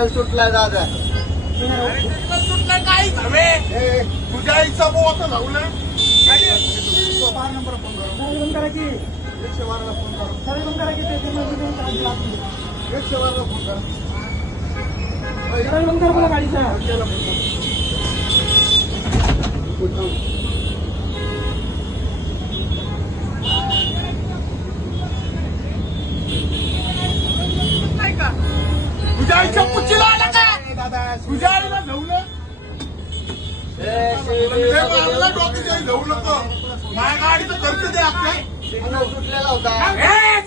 Signal सुटलाय दादा. सुटलं काही हवे तुझ्या आईचा आता लावलं. 12 नंबर फोन करा. 112 ला फोन करा. 112 ला फोन करा. तुझ्या आईच्या पुच्चीला आला का दादा? तुझ्या आईला झवलं डोक्याच्या झवू नको. माझ्या गाडीचं खर्च दे आपल्या. सिग्नल सुटलेला होता.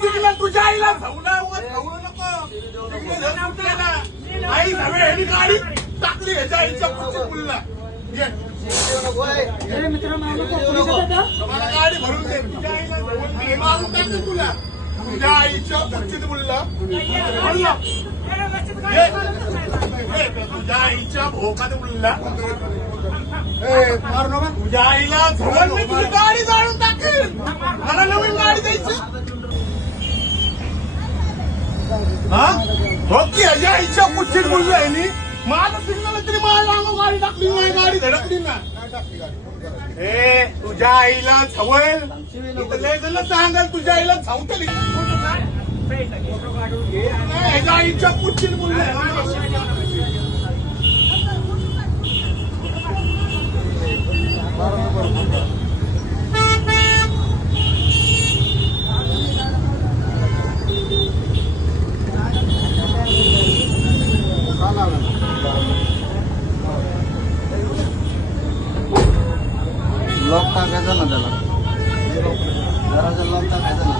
सिग्नल तुझ्या आईला झवलं नको. सिग्नल सुटलेला. आई झवे ह्यानी गाडी टाकली ह्याच्या आईच्या पुच्चीत मुलला. मला गाडी भरून दे. तुझ्या आईला झवलं मारून टाकलं तुला. तुझ्या आईच्या पुच्चीत मुलला. तुझ्या आईच्या भोकात मुलला. तुझ्या आईला झवल मी तुझी गाडी जाळून टाकेल. मला नवीन गाडी द्यायची. हा हो की ह्याच्या आईच्या पुच्चीत मुलला आहे नी. माझं सिग्नल तरी माझ्या अंगावर गाडी टाकली. माझी गाडी धडकली ना. तुझ्या आईला झवल लय जण सांगाल तुझ्या आईला झवतली. ह्याच्या आईच्या पुच्चीत मुलला आहे. लॉक टाकायचा ना त्याला. घराचा लॉक टाकायचा ना.